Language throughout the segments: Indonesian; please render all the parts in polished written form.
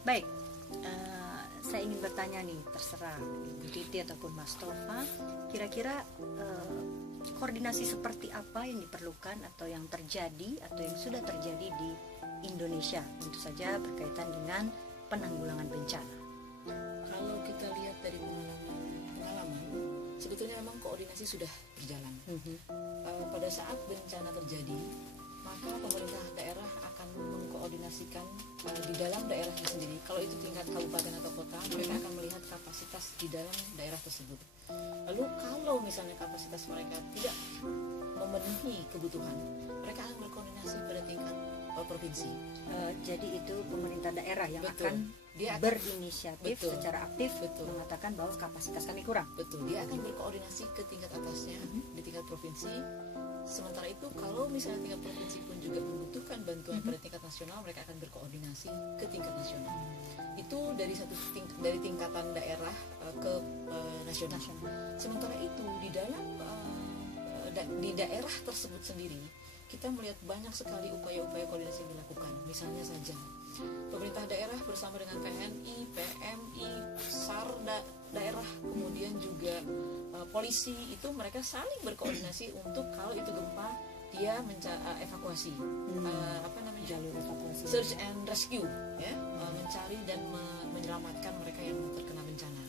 Baik, saya ingin bertanya nih, terserah Ibu Titi ataupun Mas Tova, kira-kira koordinasi seperti apa yang diperlukan atau yang terjadi atau yang sudah terjadi di Indonesia, tentu saja berkaitan dengan penanggulangan bencana. Kalau kita lihat dari pengalaman, sebetulnya memang koordinasi sudah berjalan. Pada saat bencana terjadi, maka pemerintah daerah akan mengkoordinasikan di dalam daerahnya sendiri. Kalau itu tingkat kabupaten atau kota, mereka akan melihat kapasitas di dalam daerah tersebut. Lalu kalau misalnya kapasitas mereka tidak memenuhi kebutuhan, mereka akan berkoordinasi pada tingkat provinsi. Jadi itu pemerintah daerah yang Betul. akan Dia akan berinisiatif betul. secara aktif Betul. mengatakan bahwa kapasitas kami kurang. Betul, dia akan berkoordinasi ke tingkat atasnya, di tingkat provinsi. Sementara itu kalau misalnya tingkat provinsi pun juga membutuhkan bantuan pada tingkat nasional, mereka akan berkoordinasi ke tingkat nasional. Itu dari dari tingkatan daerah ke nasional. Sementara itu di dalam di daerah tersebut sendiri, kita melihat banyak sekali upaya-upaya koordinasi yang dilakukan. Misalnya saja pemerintah daerah bersama dengan TNI, PMI, SAR daerah, kemudian juga polisi, itu mereka saling berkoordinasi untuk kalau itu gempa dia evakuasi, Jalur evakuasi. search and rescue, ya, mencari dan menyelamatkan mereka yang terkena bencana.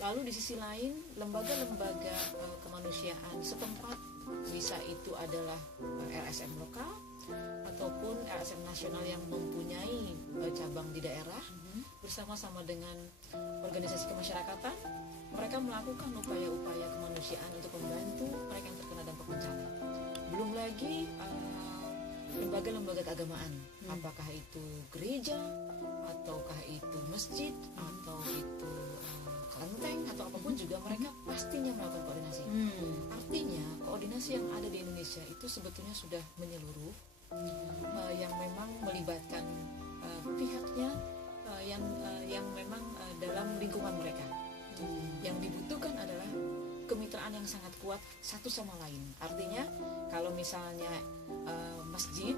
Lalu di sisi lain lembaga-lembaga kemanusiaan setempat, bisa itu adalah LSM lokal ataupun LSM nasional yang mempunyai cabang di daerah, bersama-sama dengan organisasi kemasyarakatan, mereka melakukan upaya-upaya kemanusiaan untuk membantu mereka yang terkena dampak bencana. Belum lagi lembaga-lembaga keagamaan, apakah itu gereja, ataukah itu masjid, atau itu kelenteng, atau apapun juga, mereka pastinya melakukan koordinasi. Artinya koordinasi yang ada di Indonesia itu sebetulnya sudah menyeluruh, yang memang melibatkan pihaknya yang memang dalam lingkungan mereka. Yang dibutuhkan adalah kemitraan yang sangat kuat satu sama lain. Artinya kalau misalnya masjid,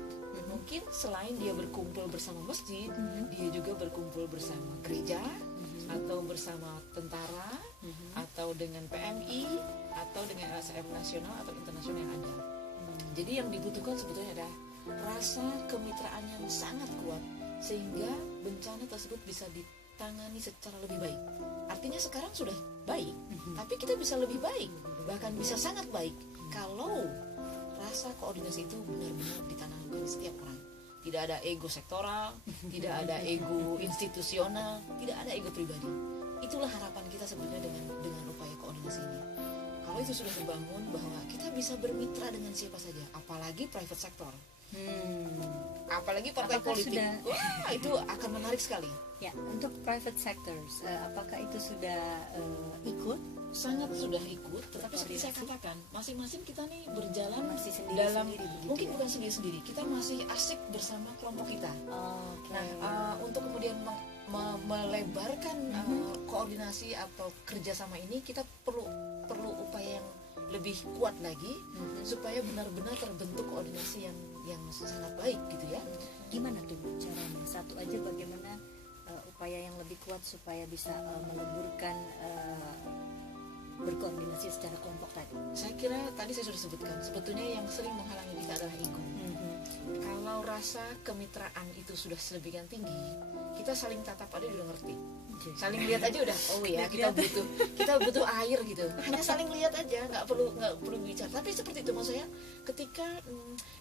mungkin selain dia berkumpul bersama masjid, dia juga berkumpul bersama gereja, atau bersama tentara, atau dengan PMI, atau dengan LSM nasional atau internasional yang ada. Jadi yang dibutuhkan sebetulnya adalah rasa kemitraan yang sangat kuat, sehingga bencana tersebut bisa ditangani secara lebih baik. Artinya sekarang sudah baik, tapi kita bisa lebih baik, bahkan bisa sangat baik kalau rasa koordinasi itu benar-benar ditanamkan di setiap orang. Tidak ada ego sektoral, tidak ada ego institusional, tidak ada ego pribadi. Itulah harapan kita sebenarnya dengan upaya koordinasi ini. Kalau itu sudah dibangun, bahwa kita bisa bermitra dengan siapa saja, apalagi private sector, apalagi partai Apakah politik. sudah- Wah, itu akan menarik sekali. Ya, untuk private sectors, apakah itu sudah ikut? Sangat sudah ikut, tetapi seperti saya Berkoordinasi. katakan, masing-masing kita nih berjalan Masih sendiri-sendiri dalam, begitu mungkin ya? bukan sendiri-sendiri, kita masih asik bersama kelompok kita. Oke. Nah, untuk kemudian melebarkan koordinasi atau kerjasama ini, kita perlu upaya yang lebih kuat lagi, supaya benar-benar terbentuk koordinasi yang sangat baik gitu ya. Gimana tuh caranya? Satu aja, bagaimana upaya yang lebih kuat supaya bisa meleburkan berkoordinasi secara kelompok tadi? Saya kira tadi saya sudah sebutkan, sebetulnya yang sering menghalangi kita adalah ego. Kalau rasa kemitraan itu sudah sedemikian tinggi, kita saling tatap aja udah ngerti, saling lihat aja udah, oh ya kita butuh air gitu, hanya saling lihat aja, nggak perlu bicara. Tapi seperti itu maksudnya, ketika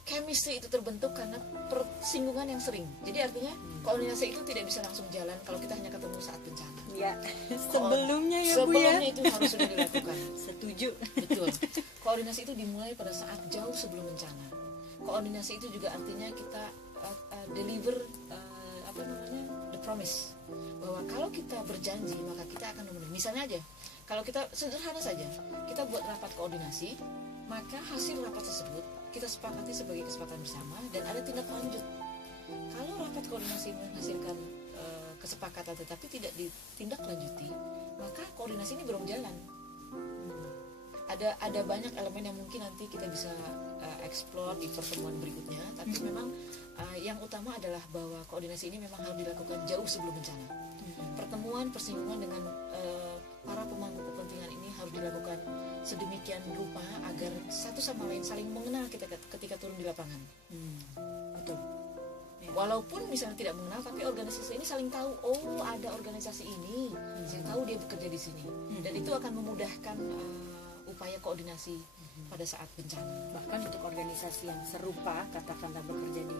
chemistry itu terbentuk karena persinggungan yang sering. Jadi artinya koordinasi itu tidak bisa langsung jalan kalau kita hanya ketemu saat bencana. Ya, sebelumnya ya Bu ya. Sebelumnya itu harus sudah dilakukan. Setuju. Betul. Koordinasi itu dimulai pada saat jauh sebelum bencana. Koordinasi itu juga artinya kita deliver the promise, bahwa kalau kita berjanji maka kita akan memenuhi. Misalnya aja, kalau kita sederhana saja, kita buat rapat koordinasi, maka hasil rapat tersebut kita sepakati sebagai kesepakatan bersama dan ada tindak lanjut. Kalau rapat koordinasi menghasilkan kesepakatan tetapi tidak ditindaklanjuti, maka koordinasi ini belum jalan. ada banyak elemen yang mungkin nanti kita bisa explore di pertemuan berikutnya, tapi memang yang utama adalah bahwa koordinasi ini memang harus dilakukan jauh sebelum bencana. Pertemuan persinggungan dengan para pemangku kepentingan ini harus dilakukan sedemikian rupa agar satu sama lain saling mengenal ketika turun di lapangan. Betul. Walaupun misalnya tidak mengenal, tapi organisasi ini saling tahu, oh ada organisasi ini, saya tahu dia bekerja di sini, dan itu akan memudahkan upaya koordinasi pada saat bencana. Bahkan untuk organisasi yang serupa, katakanlah bekerja di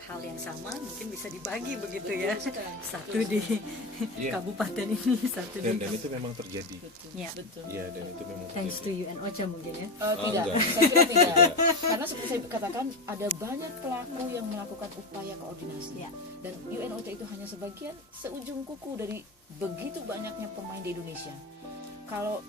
hal yang sama, mungkin bisa dibagi begitu ya. Satu di kabupaten ini, satu di dan itu memang terjadi. Ya. Betul. Ya, dan itu memang Thanks to terjadi. UN OCHA mungkin ya. Tidak, enggak. saya kira tidak. Karena seperti saya katakan, ada banyak pelaku yang melakukan upaya koordinasi. Ya. Dan UNOCHA itu hanya sebagian, seujung kuku dari begitu banyaknya pemain di Indonesia. Kalau